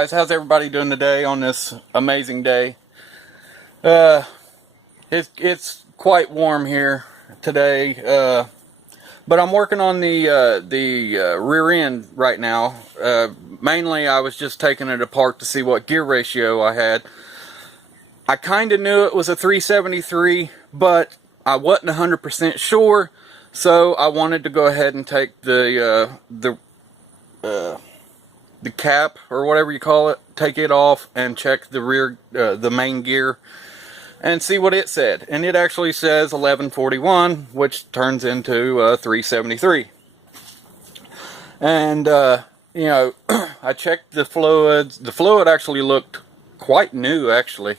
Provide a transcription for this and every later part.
guys, how's everybody doing today on this amazing day? It's quite warm here today, but I'm working on the rear end right now. Mainly I was just taking it apart to see what gear ratio I had. I kind of knew it was a 373, but I wasn't 100% sure, so I wanted to go ahead and take the cap, or whatever you call it, take it off and check the rear, the main gear, and see what it said. And it actually says 1141, which turns into 373. And you know, I checked the fluids. The fluid actually looked quite new, actually.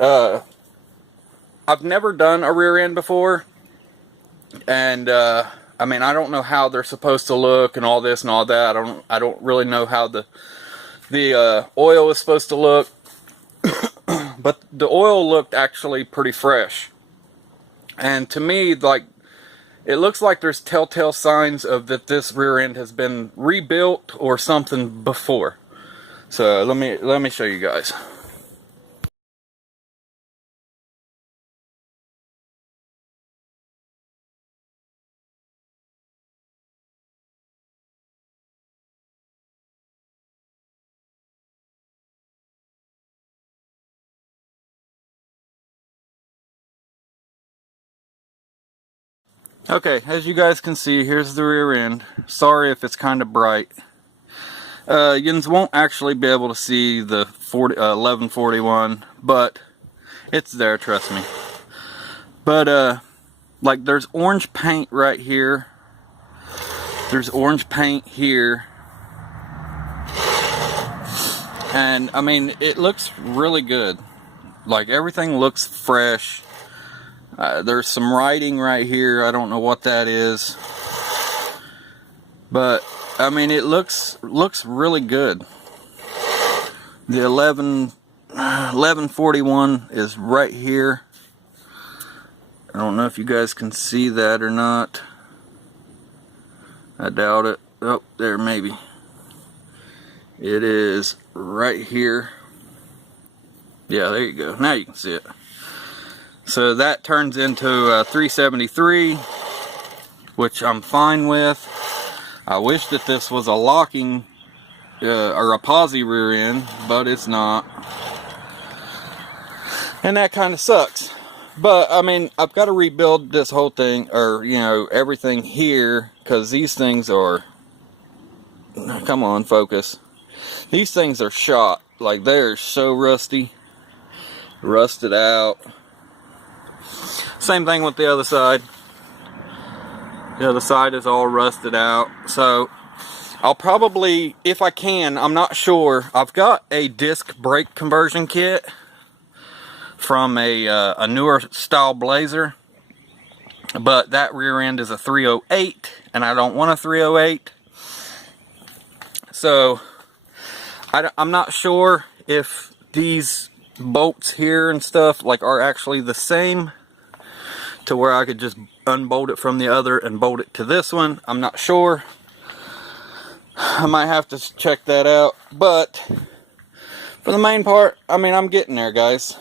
I've never done a rear end before, and I mean, I don't know how they're supposed to look and all this and all that. I don't really know how the oil is supposed to look, but the oil looked actually pretty fresh. And to me, like, it looks like there's telltale signs of that this rear end has been rebuilt or something before. So let me show you guys. Okay, as you guys can see, here's the rear end. Sorry if it's kind of bright. You won't actually be able to see the 1141, but it's there, trust me. But like, there's orange paint right here. There's orange paint here. And I mean, it looks really good. Like, everything looks fresh. There's some writing right here. I don't know what that is, but I mean, it looks really good. The 1141 is right here. I don't know if you guys can see that or not. I doubt it. Oh, there, maybe. It is right here. Yeah, there you go. Now you can see it. So that turns into 373, which I'm fine with. I wish that this was a locking or a Posi rear end, but it's not. And that kind of sucks. But I mean, I've got to rebuild this whole thing, or you know, everything here, because these things are, come on, focus. These things are shot. Like, they're so rusty, rusted out. Same thing with the other side. The other side is all rusted out. So I'll probably, if I can, I'm not sure. I've got a disc brake conversion kit from a newer style Blazer, but that rear end is a 308, and I don't want a 308. So I'm not sure if these bolts here and stuff like are actually the same, to where I could just unbolt it from the other and bolt it to this one. I'm not sure. I might have to check that out. But for the main part, I mean, I'm getting there, guys.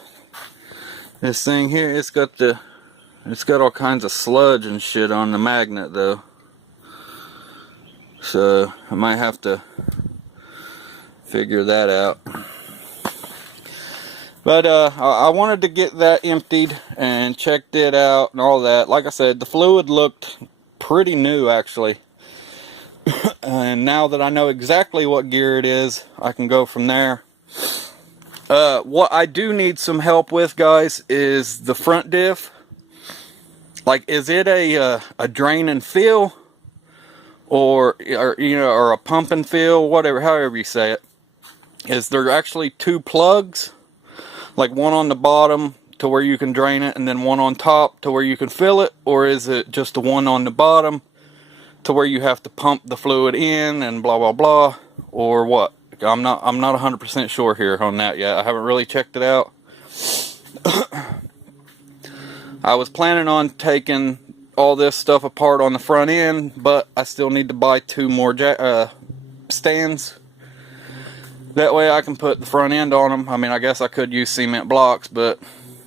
This thing here, it's got all kinds of sludge and shit on the magnet though. So I might have to figure that out. But I wanted to get that emptied and checked it out and all that. Like I said, the fluid looked pretty new, actually. And now that I know exactly what gear it is, I can go from there. What I do need some help with, guys, is the front diff. Like, is it a drain and fill, or you know, or a pump and fill, whatever, however you say it? Is there actually two plugs? Like, one on the bottom to where you can drain it, and then one on top to where you can fill it? Or is it just the one on the bottom to where you have to pump the fluid in and blah blah blah? Or what? I'm not 100% sure here on that yet. I haven't really checked it out. I was planning on taking all this stuff apart on the front end, but I still need to buy two more stands. That way I can put the front end on them. I mean, I guess I could use cement blocks, but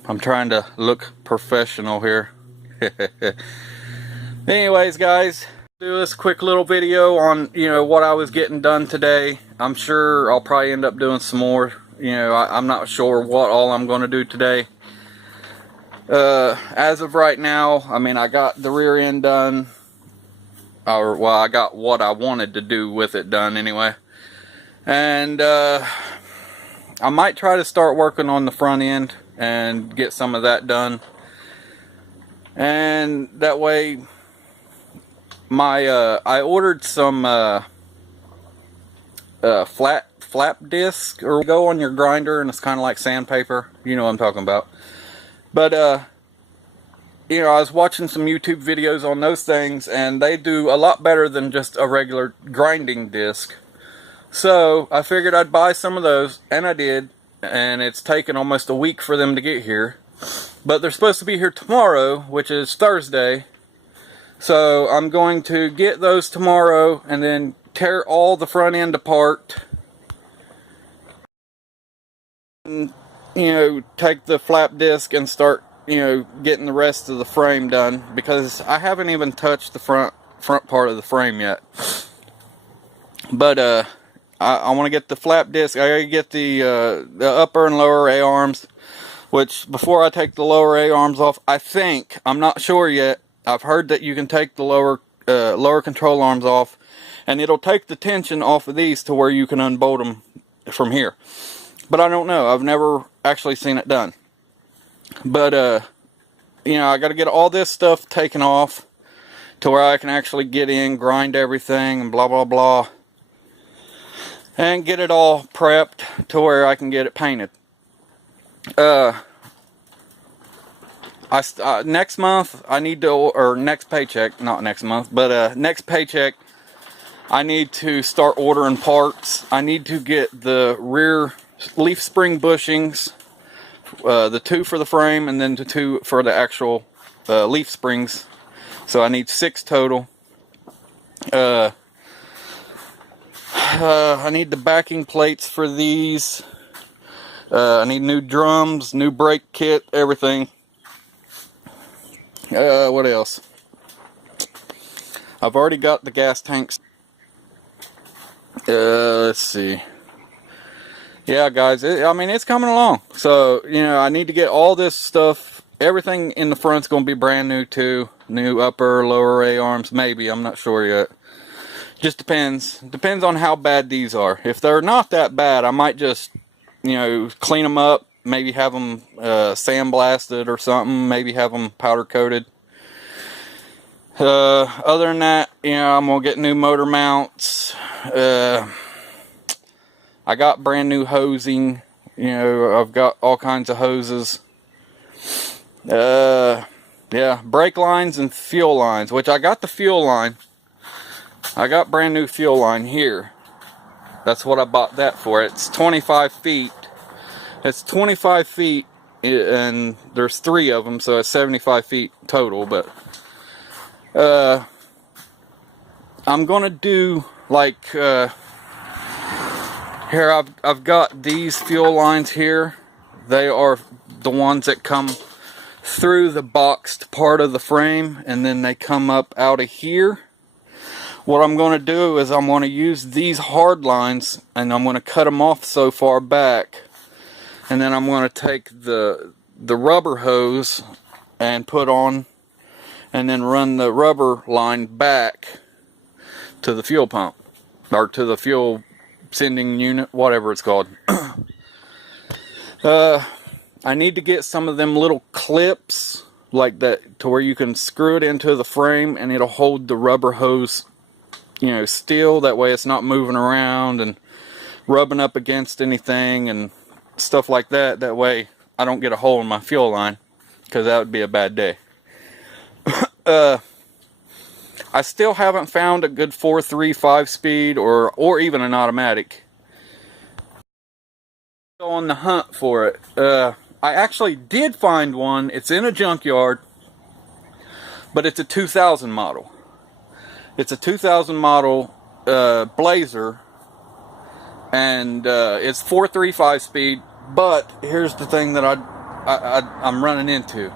I'm trying to look professional here. Anyways, guys, do this quick little video on, you know, what I was getting done today. I'm sure I'll probably end up doing some more. You know, I'm not sure what all I'm going to do today. As of right now, I mean, I got the rear end done. Or, well, I got what I wanted to do with it done anyway. And I might try to start working on the front end and get some of that done. And that way, I ordered some flap disc, or go on your grinder, and it's kind of like sandpaper. You know what I'm talking about. But you know, I was watching some YouTube videos on those things, and they do a lot better than just a regular grinding disc. So I figured I'd buy some of those, and I did. And it's taken almost a week for them to get here. But they're supposed to be here tomorrow, which is Thursday. So I'm going to get those tomorrow and then tear all the front end apart. And, you know, take the flap disc and start, you know, getting the rest of the frame done. Because I haven't even touched the front part of the frame yet. But, I want to get the flap disc. I gotta get the upper and lower A-arms. Which, before I take the lower A-arms off, I'm not sure yet. I've heard that you can take the lower control arms off, and it'll take the tension off of these to where you can unbolt them from here. But I don't know. I've never actually seen it done. But you know, I got to get all this stuff taken off to where I can actually get in, grind everything, and blah blah blah, and get it all prepped to where I can get it painted. Next month I need to, or next paycheck, not next month, but next paycheck, I need to start ordering parts. I need to get the rear leaf spring bushings, the 2 for the frame, and then the 2 for the actual leaf springs. So I need 6 total. I need the backing plates for these. I need new drums, new brake kit, everything. What else? I've already got the gas tanks. Let's see. Yeah, guys, I mean, it's coming along. So, you know, I need to get all this stuff. Everything in the front's going to be brand new, too. New upper, lower A-arms, maybe. I'm not sure yet. Just depends. Depends on how bad these are. If they're not that bad, I might just, you know, clean them up, maybe have them sandblasted or something, maybe have them powder coated. Other than that, you know, I'm gonna get new motor mounts. I got brand new hosing. You know, I've got all kinds of hoses. Yeah, brake lines and fuel lines, which I got the fuel line. I got brand new fuel line here. That's what I bought that for. It's 25 feet. It's 25 feet, and there's 3 of them, so it's 75 feet total. But I'm gonna do like here. I've got these fuel lines here. They are the ones that come through the boxed part of the frame, and then they come up out of here. What I'm going to do is I'm going to use these hard lines, and I'm going to cut them off so far back, and then I'm going to take the rubber hose and put on, and then run the rubber line back to the fuel pump, or to the fuel sending unit, whatever it's called. I need to get some of them little clips like that to where you can screw it into the frame and it'll hold the rubber hose, you know, still. That way it's not moving around and rubbing up against anything and stuff like that. That way I don't get a hole in my fuel line, because that would be a bad day. I still haven't found a good 4.3 5-speed or even an automatic. Go on the hunt for it. I actually did find one. It's in a junkyard, but it's a 2000 model. It's a 2000 model Blazer, and it's 4.35 speed. But here's the thing that I'm running into.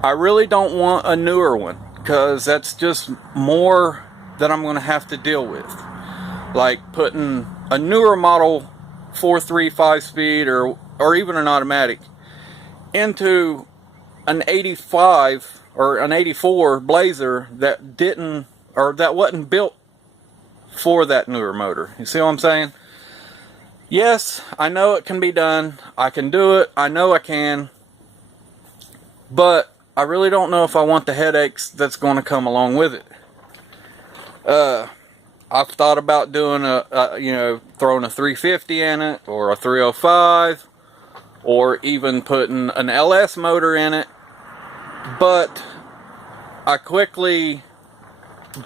I really don't want a newer one, because that's just more that I'm going to have to deal with. Like putting a newer model 4.35 speed or even an automatic into an 85 or an 84 Blazer that wasn't built for that newer motor. You see what I'm saying? Yes, I know it can be done. I can do it. I know I can. But I really don't know if I want the headaches that's going to come along with it. I've thought about doing throwing a 350 in it, or a 305, or even putting an LS motor in it. But I quickly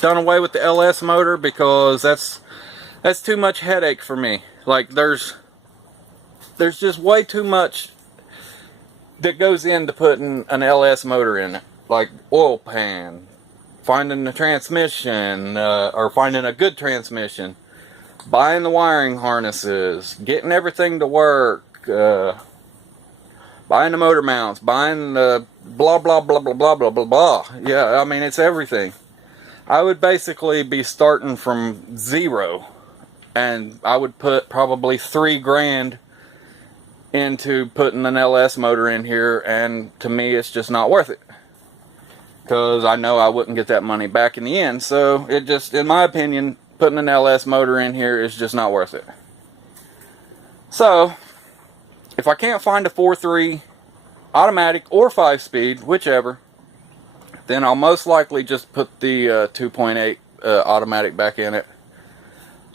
done away with the LS motor because that's too much headache for me. Like there's just way too much that goes into putting an LS motor in it, like oil pan, finding the transmission, or finding a good transmission, buying the wiring harnesses, getting everything to work, buying the motor mounts, buying the blah blah blah blah blah blah blah blah. Yeah, I mean, it's everything. I would basically be starting from zero, and I would put probably $3,000 into putting an LS motor in here, and to me it's just not worth it, because I know I wouldn't get that money back in the end. So it just, in my opinion, putting an LS motor in here is just not worth it. So if I can't find a 4.3 automatic or 5-speed, whichever, then I'll most likely just put the 2.8 automatic back in it.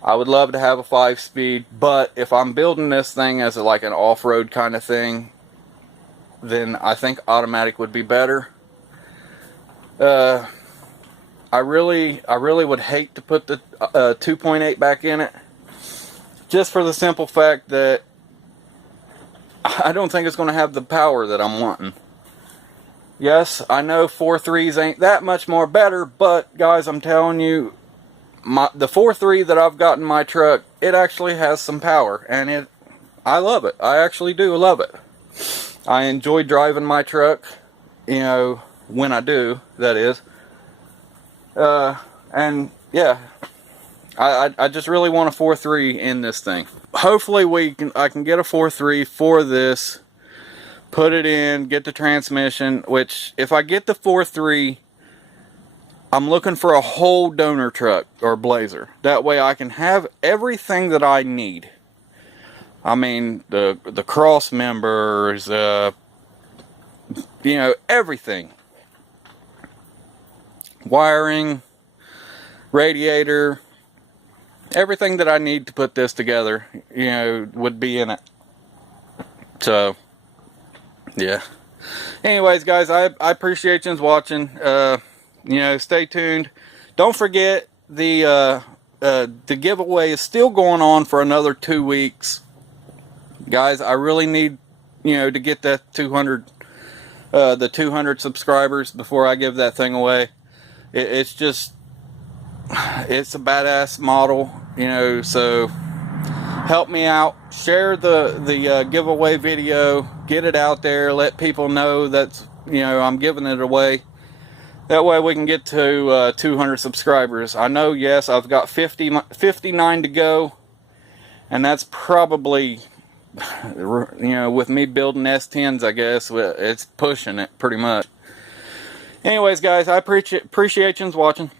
I would love to have a 5-speed, but if I'm building this thing as like an off-road kind of thing, then I think automatic would be better. I really would hate to put the 2.8 back in it, just for the simple fact that I don't think it's going to have the power that I'm wanting. Yes, I know 4.3s ain't that much more better, but guys, I'm telling you, the 4.3 that I've got in my truck, it actually has some power, and I love it. I actually do love it. I enjoy driving my truck, you know, when I do, that is. And yeah, I just really want a 4.3 in this thing. Hopefully I can get a 4.3 for this, put it in, get the transmission, which if I get the 4.3, I'm looking for a whole donor truck or Blazer. That way I can have everything that I need. I mean, the cross members, you know, everything. Wiring, radiator, everything that I need to put this together, you know, would be in it. So, yeah. Anyways, guys, I appreciate you watching. You know, stay tuned. Don't forget the giveaway is still going on for another 2 weeks. Guys, I really need, you know, to get that 200 subscribers before I give that thing away. It's just, it's a badass model, you know, so help me out. Share the giveaway video. Get it out there. Let people know that, you know, I'm giving it away. That way we can get to 200 subscribers. I know, yes, I've got 59 to go. And that's probably, you know, with me building S10s, I guess, it's pushing it pretty much. Anyways, guys, I appreciate you watching.